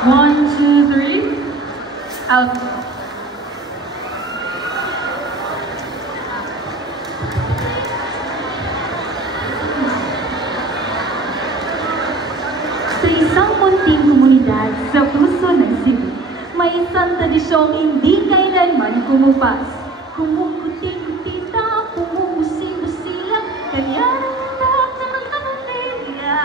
One, two, three. Out. Sa isang munting komunidad sa puso ng Cebu, may isang tradisyong hindi kailanman kumupas. Kumukuting-kutita, kumumusing-musilang, kanyan ang anak ng kapamilya.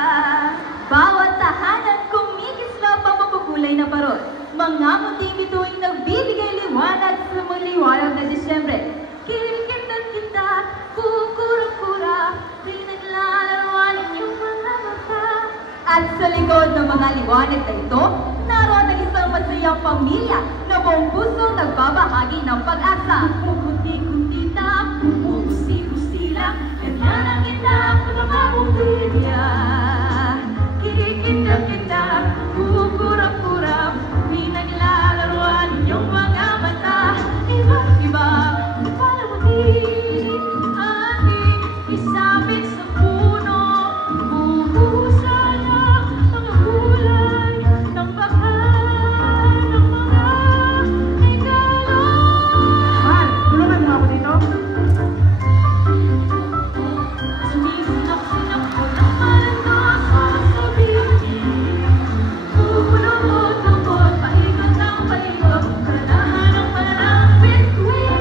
Bawat tahanan kumikis na pamapagulay na parol. Mga muting ito'y nagbibigay liwanag sa maliwanag na Disyembre. Kilikita kita, kukura-kura, pinaglalaroan inyong mga mata. At sa likod ng mga liwanag na ito, naroon ang isang masayang pamilya na buong pusong nagbabahagi ng pag-asa. Kumukuti-kutita, kumukusi-kusila, ganyan ang itak ng mga pamilya. Kilikita-kita, kukura-kura, pinaglalaroan inyong mga mata. Iba-iba, palamutin, ating isabit sa puno. Buhusan ang mga kulay ng bakan ng mga regalo. Mahal, tulungan mo ako dito. Sumisinap-sinap ko ng malandas sa sabihin. Pulot-lupot, paikot ng paikot, kanahan ng parang bituin.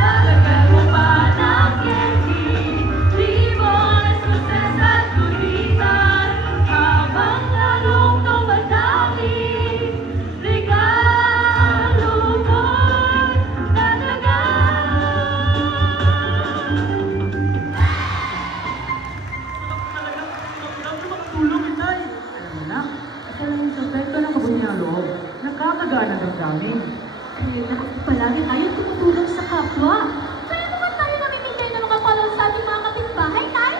Dalagan mo pa ng candy, limon, escocés at gunitan, habang lalong tumatami. Regalo mo'y dadagan. Tulong, Inay. Alam mo na, akala mo sa epekto ng kabunyihan loob. Nakakagaan ang damdamin. Kaya dapat palagi tayong tumutulong sa kapwa. Kaya naman tayo namimigay ng mga palaw sa ating mga kapitbahay, Tay?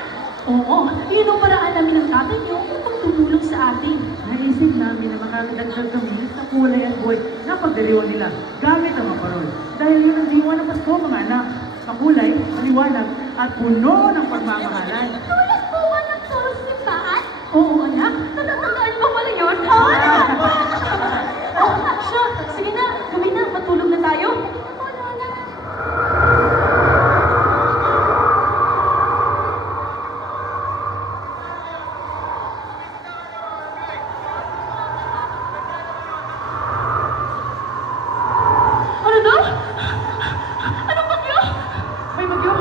Oo, yun ang paraan namin ng tatay niyo upang tumulong sa atin. Naisip namin na makakadagdag kami sa kulay at buhay na pagdiriwang nila gamit ang mga parol. Dahil yun ang diwa ng Pasko, mga anak. Makulay, maliwanag, at puno ng pagmamahalan. Tulad po ba ng soros simbahan? Oo, anak. Natatandaan mo pala yun? Oo, anak. Oh, siya. Sige na, gawin na. Matulog na tayo. Wala na. Ano daw? Anong bagyo? May bagyo!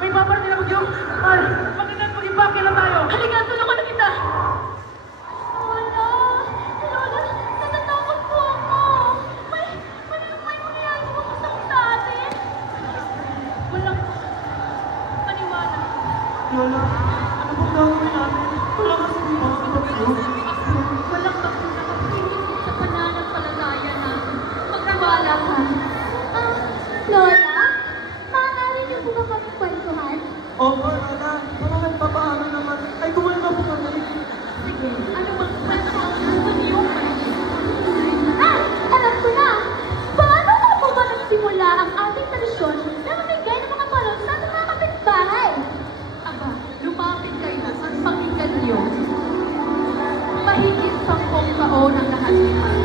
May paparating na bagyo! Mahal, magandang mag-impake lang tayo! Halika, tulungan na kita. Lola, Lola, natatakot po ako. May mangyayari po masakit sa atin. Walang paniwala. Lola, ano bang gagawin natin? Wala kasi mga bagyo. Walang bakuna kapilin sa pananampalataya natin. Magtiwala ka. Lola, maaari niyo po ba kami kwentuhan? Oo, Lola. Mga nagpapaano naman. Ay, kumalma po kami. Sige, ano bang kwento ang gusto niyo? Ah, alam ko na! Paano nga po ba nagsimula ang ating tradisyon na mamigay ng mga parol sa ating mga kapitbahay? Aba, lumapit kayo at pakinggan niyo. Mahigit 10 taon ang lahat-lahat.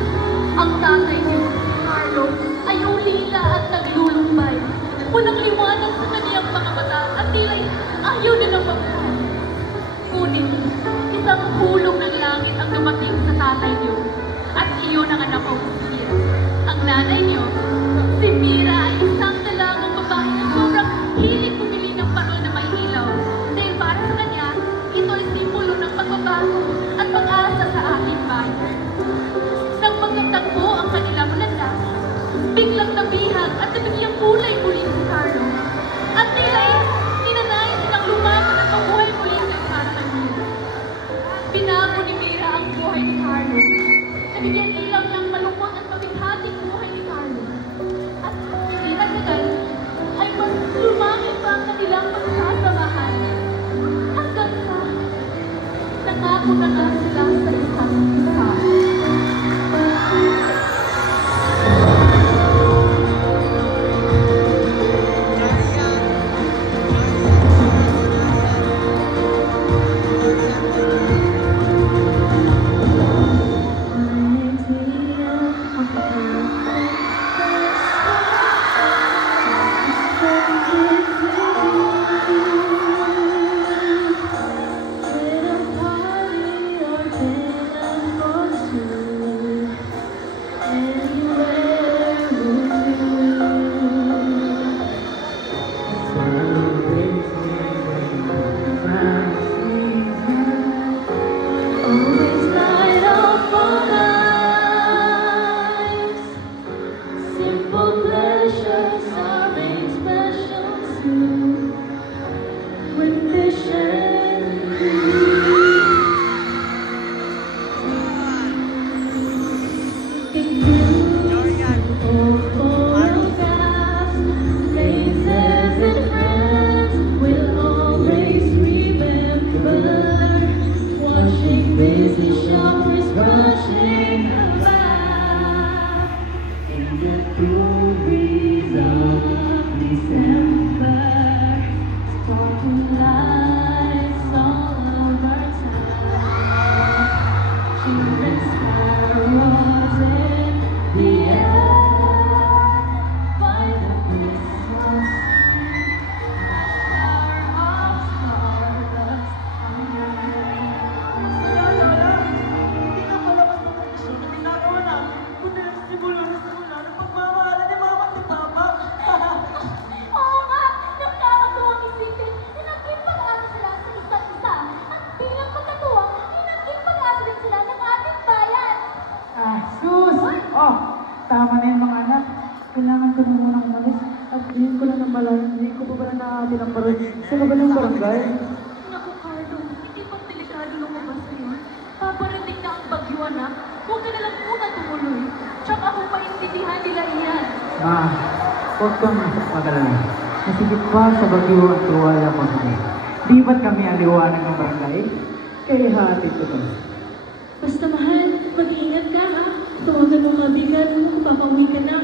Ang tatay niyo, Carlo, ay ulila at naglulumbay. Walang liwanag sa kaniyang mga mata at tila'y ayaw nilang mabuhay. Ngunit, isang hulog ng langit ang dumating sa tatay niyo. At iyon ang anak ko, si Mira. Ang nanay niyo, si Mira ay isang dalagang babae na sobrang hilig bumili ng parol na may ilaw. Dahil para sa kanya, ito ay simbolo ng pagbabago at pag-asa sa ating bayan. Nang magkatagpo ang kanilang landas, biglang nabihag at nabigyang kulay muli si Carlo. At nila'y ninanais silang lumaban at mabuhay muli sa para kay Mira. Binago ni Mira ang buhay ni Carlo. Nabigyan ilaw ng malungkot at mabighating buhay ni Carlo. At hindi nagtagal ay mas lumaki pa ang kanilang pagsasamahan. Hanggang sa nangako na nga sila sa isa't isa. Lazy showers rushing about in the cool breeze of December. Sparkling lights all over town. Children sparrows in the air. By the Christmas tama na yung mga anak. Kailangan ko na munang umalis. At ngayon ko lang namalayan. Hindi ko pa pala nakakabit ang parol sa kabilang barangay. Naku, Carlo, hindi bang delikado lumabas ngayon? Paparating na ang bagyo, anak. Huwag ka na lang muna tumuloy. Tsaka kung maintindihan nila iyan. Huwag kang magalala. Nasigit pa sa bagyo ang tuwala ko sa iyo. Di ba't kami ang liwanag ng barangay? Kaya hatid ko to. Basta mahal, mag-iingat ka ha. Tawagan mo mga bigat mo kung papauwi ka na.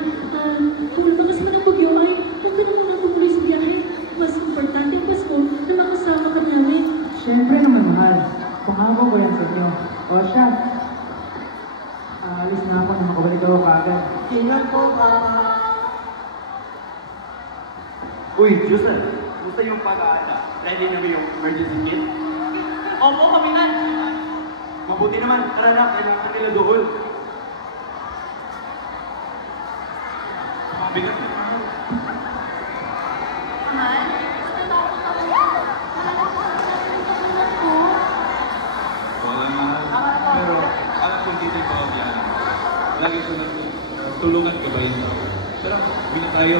Kung lumakas man ang bagyo ay huwag ka na muna tumuloy sa biyahe. Mas importante ang Pasko na makasama ka namin. Siyempre naman mahal. Pangako ko yan sa inyo. O siya. Alis na ako na makabalik ako kaagad. Ingat po, Papa. Uy, Joseph, gusto yung pag-aanda? Ready na ba yung emergency kit? Opo, kami na. Mabuti naman, tara na, kailangan nila doon. Mabigat yung mahal. Mahal, natatakot ako. Natatakot ko. Wala mahal. Pero alam kong dito yung pakabiyanan. Lagi ko tulungan ka ba yun? Pero, bina tayo.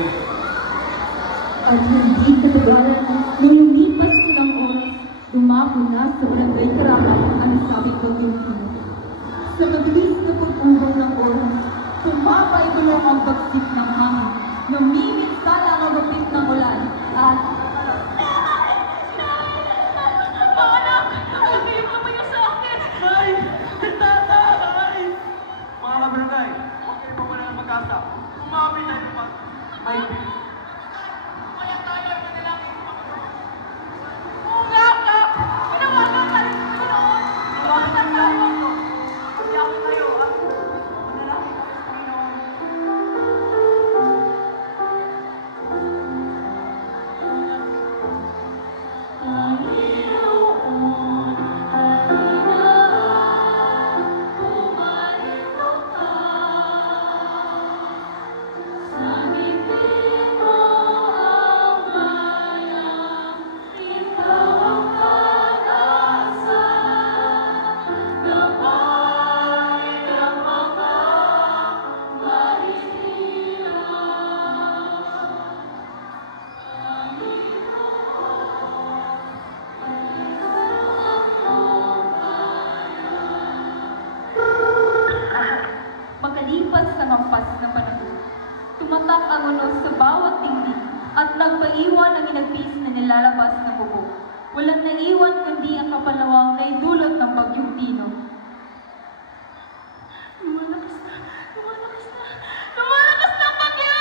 At hindi katagalan, nung lumipas silang oras, dumako na sa barangay Karapat ang sabit bagyong Pino. Sa mabilis na pag-ubang ng oras, tumapay-gulong ang bagsik ng hangin, namiminsala ang agapit ng ulan, at mga anak! Nagayong lumayo sa akin! Ay! Tatay! Mga kabarangay, huwag kayo mawala ng mag-asa. Kumapit tayo naman. Ay, kaya tayo ay manalangin sa mga Diyos. Oo nga, Kap! Pinawagan tayo sa Panginoon! Pinawagan tayo! Pinawagan tayo, ha? Manalangin tayo sa Panginoon. Makalipas sa hampas na panahon, tumatak ang unos sa bawat dingding at nagpaiwan ang inagpis na nilalabas na bubog. Walang naiwan kundi ang kapalawang na idulot ng bagyong Pino. Lumalakas na! Lumalakas na! Lumalakas na ang bagyo!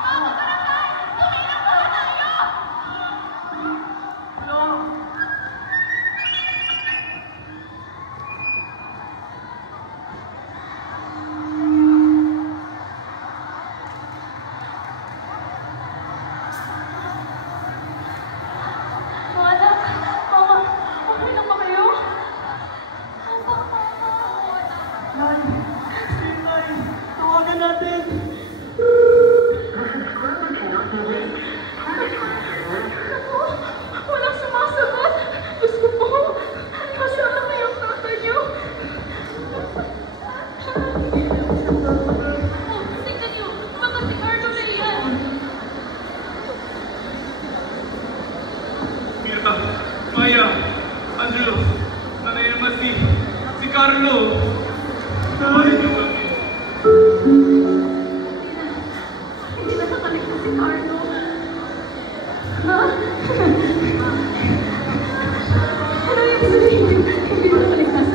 Mga barangay! Tumilong na tayo! Tulong! Mga anak! Mama! Okay lang ba kayo? Papa! Mama! Nay! Nay! Tawagan natin! Naku! Walang sumasagot! Gusto ko! Kasama na yung tatay niyo! Oh, tingnan niyo! Baka si Carlo na iyan! Mirta, Maya, Angelo, Nanay Emma, si Carlo. Tawarin niyo kami. Hindi na nakaligtas si Carlo. Ha? Ano yung sabihin? Hindi na nakaligtas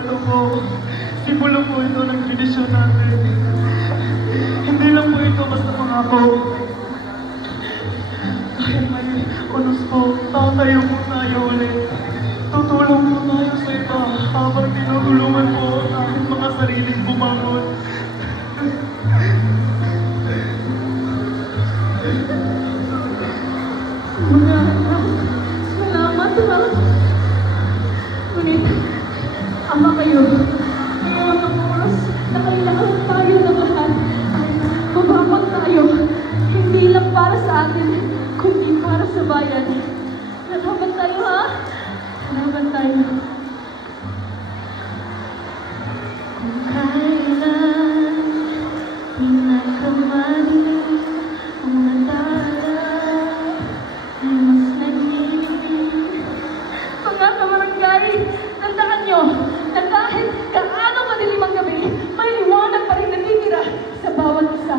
Eto po. Simulo po ito ng tradisyon natin. Hindi lang po ito basta pangako. Kahit may unos po, tatayo po tayo ulit. Tutulong po tayo sa iba habang tinutulungan po natin mga sariling bumangon. Mga anak, salamat ha. Ngunit, ama kayo, ngayon ang oras na kailangan tayo ng lahat ay bumabang tayo, hindi lang para sa atin, kundi para sa bayan. Laban tayo ha? Laban tayo. Kung kailan pinakamali ang natala ay mas nagiging mga kamarangay, tandaan nyo na kahit kaano madilim ang gabi, may liwanag pa rin natitira sa bawat isa.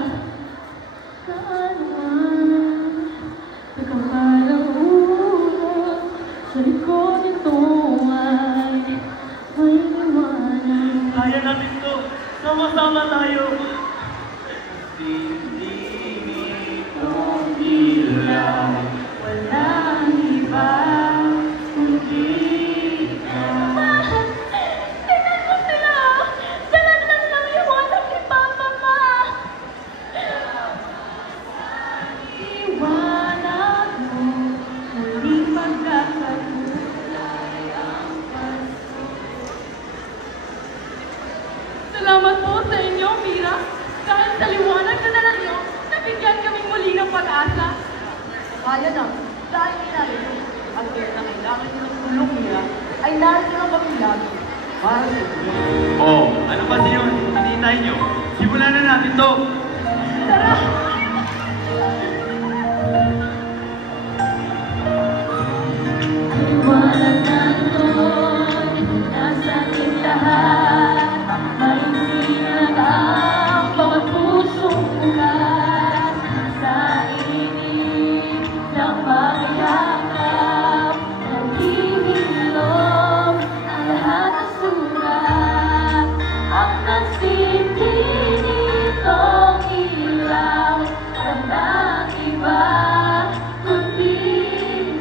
Kaano man nagkakalang ulo sa likod nito ay may liwanag. Kaya natin to. Sama-sama tayo. Walang iba kundi ikaw. Tingnan mo sila! Dalan lang ng liwanag ni Papa Ma! Iwanag mo, muling magkakakulay ang Pasko. Salamat po sa inyo, Mira. Dahil sa liwanag na dala niyo, nabigyan kaming muli ng pag-asa. Kaya na, dahil inalito, ang kaya na kailangan nyo ng tulong niya, ay narito ang kapilag para sa inyo. Oh, ano pa yun? Hinihintay nyo. Simulan na natin to. Tara! Liwanag na ito'y nasa ating lahat. May sinag ang bawat pusong bukas. Sa init ng pagyakap, naghihilom ang lahat ng sugat. Ang nagsimti nitong ilaw, walang iba kundi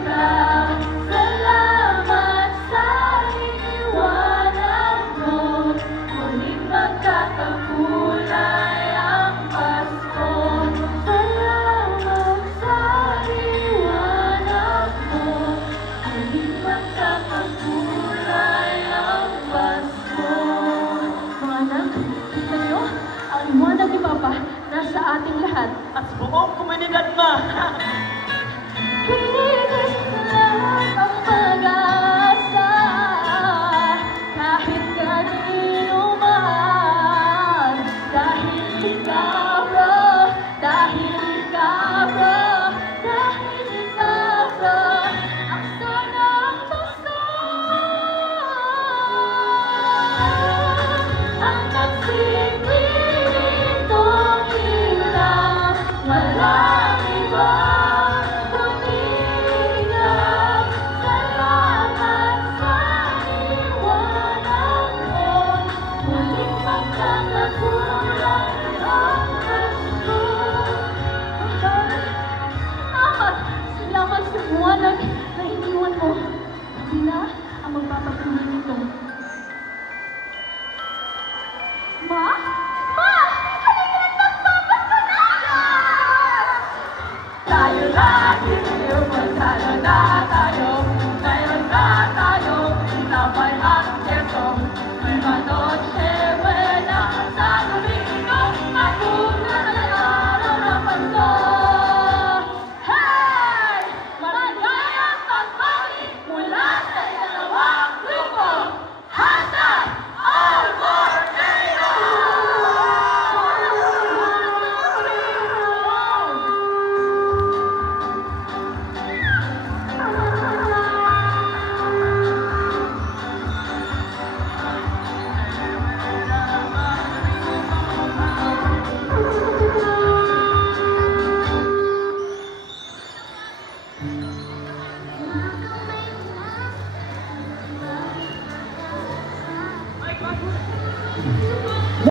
ikaw. Salamat sa iniwanag mo, muling magkakakulay ang Pasko. Salamat sa iniwanag mo, muling magkakakulay ang Pasko. Mga anak, kita niyo, ang liwanag ni Papa nasa ating lahat. At sa buong komunidad ma. Kinis lahat ang pag-asa, kahit kanino man. Dahil ikaw, dahil ikaw, dahil ikaw, ang sanang Pasko. Ang nagsimpi nitong ilaw, walang iba kundi ikaw. Salamat sa liwanag mo, muling magkakakulay ang Pasko. Salamat sa liwanag na iniwan mo. Sila ang magpapatuloy nito.